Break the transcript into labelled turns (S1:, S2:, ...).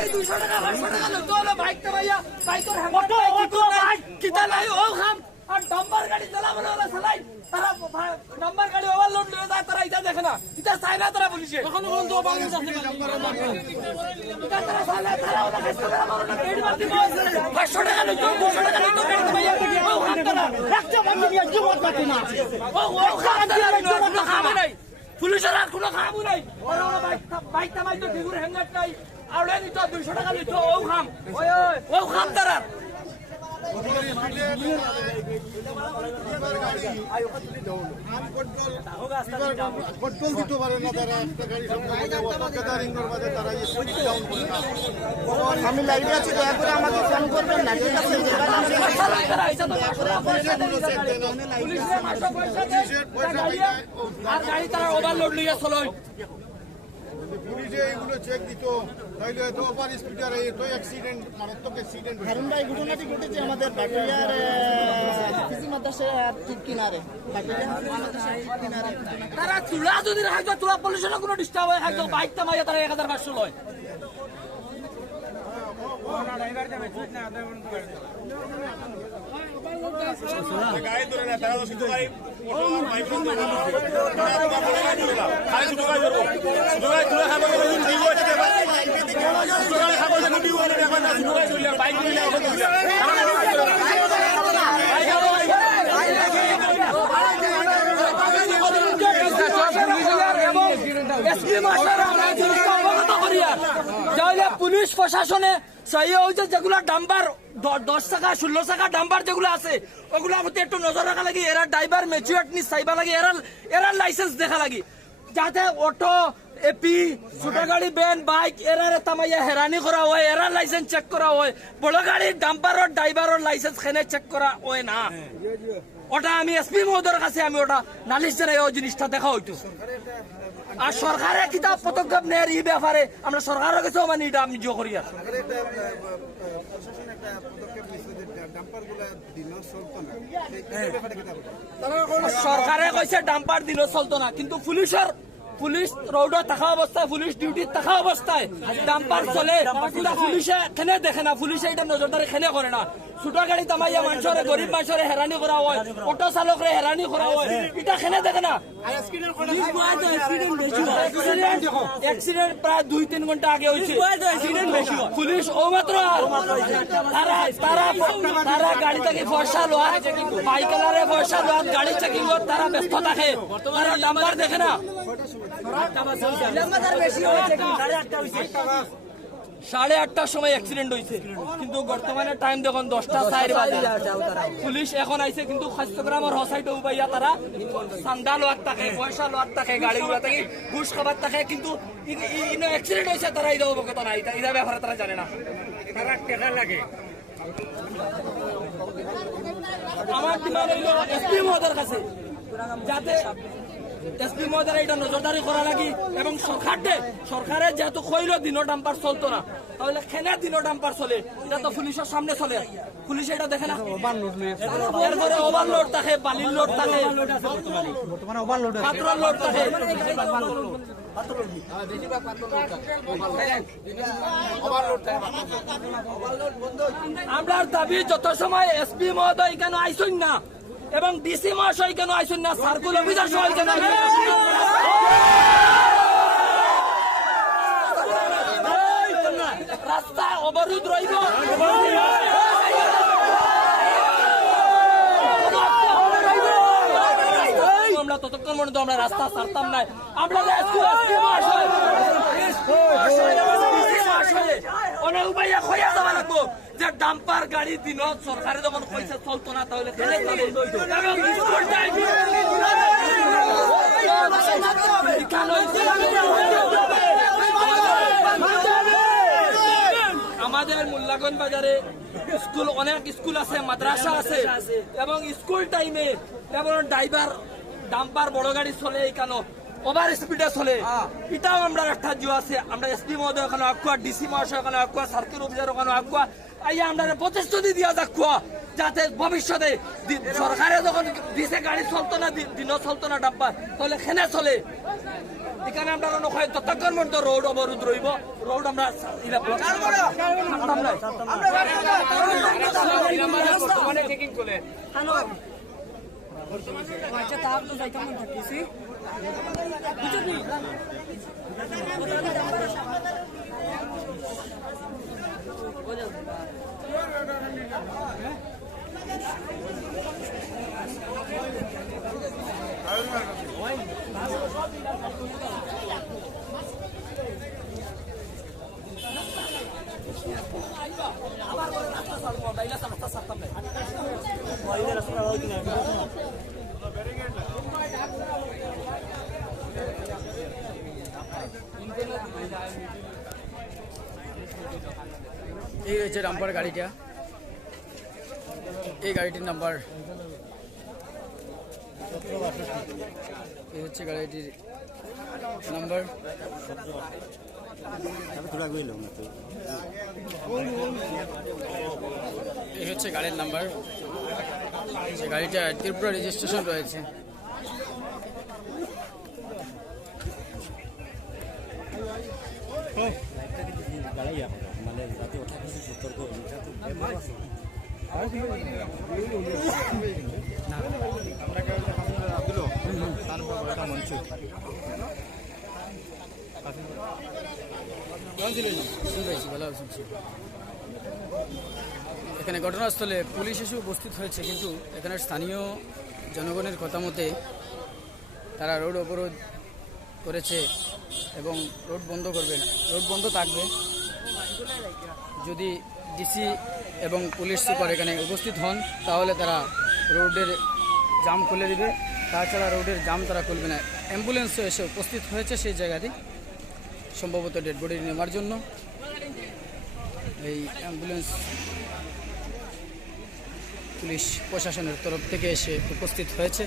S1: এই দুশো টাকা পাঁচশো টাকা লইতে হলে বাইকটা ভাইয়া। বাইকের হেমন্ত কিতা লাই ও খাম। আর ডাম্বার গাড়ি চালাবো না চালাই। তারা নাম্বার গাড়ি ওভারলোড নিয়ে যায় তারা এটা দেখে না। এটা চায় না তারা পুলিশে কখনো বন্ধু তারা চায় না। তারা ওরা কাছে তারা মারো না পেট মারতে পাঁচশো টাকা লইতে দুশো টাকা লইতে গাড়ি ভাইয়া ও খাম তারা। রাখতে পারছি না জমত পাতি না। ও ও খাম তারা। জমত খামে নাই পুলিশের আর কোনো খামু নাই। ওরা ওরা বাইক বাইক তামাই তো ফিগুর হ্যাঙ্গার নাই। আর নিত দুইশো টাকা নিত ও খাম। ও খাম তারা
S2: কন্ট্রোল দিতে পারে না তারা একটা গাড়ি সামনে কেদারিংগর বাদে তারা স্পিড ডাউন করে না
S3: আমি লাইভে আছি দয়া করে আমাকে ফোন করবেন না ঠিক আছে
S1: আর গাড়ি তারা ওভারলোড লইয়া চলয়
S2: পুলিশে এগুলো চেক দিত তাইলে এত ওভার স্পিডার এত অ্যাক্সিডেন্ট মারাত্মক অ্যাক্সিডেন্ট
S3: হারুন ভাই ঘটনাটি ঘটেছে আমাদের বাটুরিয়ার ফিজি মাদ্রাসার ঠিক কিনারে
S1: তারা চুলা যদি রাখতো চুলা পুলিশের কোনো ডিস্টার্ব হয়ে থাকতো বাইক তামাইয়া তারা এক হাজার পাঁচশো লয়
S4: গাড়ি ধরে না
S1: পুলিশ প্রশাসনে সেই হয়েছে যেগুলো ডাম্বার দশ টাকা ষোলো টাকা ডাম্বার যেগুলো আছে, ওগুলো প্রতি একটু নজর রাখা লাগে, এরা ড্রাইভার ম্যাচুয়ারনি চাইবা লাগে, এরা এরা লাইসেন্স দেখা লাগে। যাতে অটো এপি ছোট গাড়ি ভ্যান বাইক এরারে তামাইয়া হেরানি করা হয়, এরা লাইসেন্স চেক করা হয়। বড় গাড়ি ডাম্পারর ড্রাইভারর লাইসেন্স খেনে চেক করা হয় না। ওটা আমি এসপি মহোদয়ের কাছে আমি ওটা নালিশ জানাই ওই জিনিসটা দেখা হইতো আর সরকারের কিতাব পদক্ষেপ নেয়ার এই ব্যাপারে আমরা সরকারের কাছেও মানে এটা আমি জো করি আর
S2: প্রশাসন একটা পদক্ষেপ নিচ্ছে যে ডাম্পারগুলো দিনও চলতো না।
S1: সরকারে কইছে ডাম্পার দিল চলতো না। কিন্তু পুলিশের পুলিশ রোডত থাকা অবস্থায় পুলিশ ডিউটি থাকা অবস্থায় ডাম্পার চলে। পুলিশে খেনে দেখে না? পুলিশে এটা নজরদারি খেনে করে না? ছোট গাড়ি তামাইয়া মানুষরে গরিব মানুষরে হেরানি করা হয়, অটো চালকরে হেরানি করা হয়। এটা খেনে দেখে না? অ্যাক্সিডেন্ট প্রায় দুই, তিন ঘণ্টা আগে হয়েছে পুলিশ ও মাত্র তারা তারা তারা গাড়ি থেকে পয়সা লোয়া বাইকালারে পয়সা লোয়া গাড়ি চেকিং তারা ব্যস্ত থাকে। তারা নাম্বার দেখে না? সাড়ে আটটার সময় অ্যাক্সিডেন্ট হয়েছে কিন্তু বর্তমানে টাইম দেখুন দশটা চার বাজে পুলিশ এখন আইছে কিন্তু স্বাস্থ্যগ্রামের হসাইটে উপাইয়া তারা চান্দা লোয়ার থাকে পয়সা লোয়ার থাকে গাড়িগুলো থাকে ঘুষ খাবার থাকে কিন্তু অ্যাক্সিডেন্ট হয়েছে তারা এটা অবগত না এটা এটা ব্যাপারে তারা জানে না তারা টেকা লাগে আমার হইল এসপি মহোদয়ের কাছে যাতে এসপি মহোদয় এটা নজরদারি করা লাগি এবং সরকারে সরকারে যেহেতু কইল দিনো ডাম্পার চলতো না তাহলে খেনে দিনো ডাম্পার চলে। এটা তো পুলিশের সামনে চলে। পুলিশ এটা দেখে না? এরপরে ওভারলোড থাকে বালির লোড থাকে। পাত্র লোড থাকে। আমরা দাবি যত সময় এসপি মহোদয় কেন আইসুন না এবং ডিসি মহাশয় কেন আইসুন না সার্কুল অফিসার সবাই কেন রাস্তা অবরোধ রইব আমরা ততক্ষণ পর্যন্ত আমরা রাস্তা ছাড়তাম না আমরা অনেক উপায় হইয়া যাওয়া লাগবো যে ডাম্পার গাড়ি দিনত সরকারে যখন পয়সা চলতো না তাহলে আমাদের মোল্লাগঞ্জ বাজারে স্কুল অনেক স্কুল আছে মাদ্রাসা আছে। এবং স্কুল টাইমে যেমন ড্রাইভার ডাম্পার বড় গাড়ি চলে এখানে ওভার স্পিডে চলে। এটাও আমরা একটা জিও আছে। আমরা এসপি মহোদয় ওখানে আকুয়া ডিসি মহাশয় ওখানে আকুয়া সার্কেল অফিসার ওখানে আকুয়া। আইয়া আমরা প্রতিশ্রুতি দিয়া যাকুয়া যাতে ভবিষ্যতে সরকারে যখন দিছে গাড়ি চলতো না দিনও চলতো না ডাব্বা তাহলে খেনে চলে এখানে আমরা নয় ততক্ষণ পর্যন্ত রোড অবরোধ রইব রোড আমরা
S5: আচ্ছা তা যাইতাম না থাকতেছি
S6: এই হচ্ছে ডাম্পার গাড়িটা। এই গাড়িটির নাম্বার। এই হচ্ছে গাড়িটির নাম্বার। এই হচ্ছে গাড়ির নাম্বার। যে গাড়িটা ত্রিপুরা রেজিস্ট্রেশন রয়েছে। এখানে ঘটনাস্থলে পুলিশ এসে উপস্থিত হয়েছে, কিন্তু এখানে স্থানীয় জনগণের কথা মতে তারা রোড অবরোধ করেছে এবং রোড বন্ধ করবে রোড বন্ধ থাকবে। যদি ডিসি এবং পুলিশ সুপার এখানে উপস্থিত হন, তাহলে তারা রোডের জাম খুলে দিবে। তাছাড়া রোডের জাম তারা খুলবে না। অ্যাম্বুলেন্সও এসে উপস্থিত হয়েছে সেই জায়গাতে সম্ভবত ডেড বডি নেওয়ার জন্য। এই অ্যাম্বুলেন্স পুলিশ প্রশাসনের তরফ থেকে এসে উপস্থিত হয়েছে।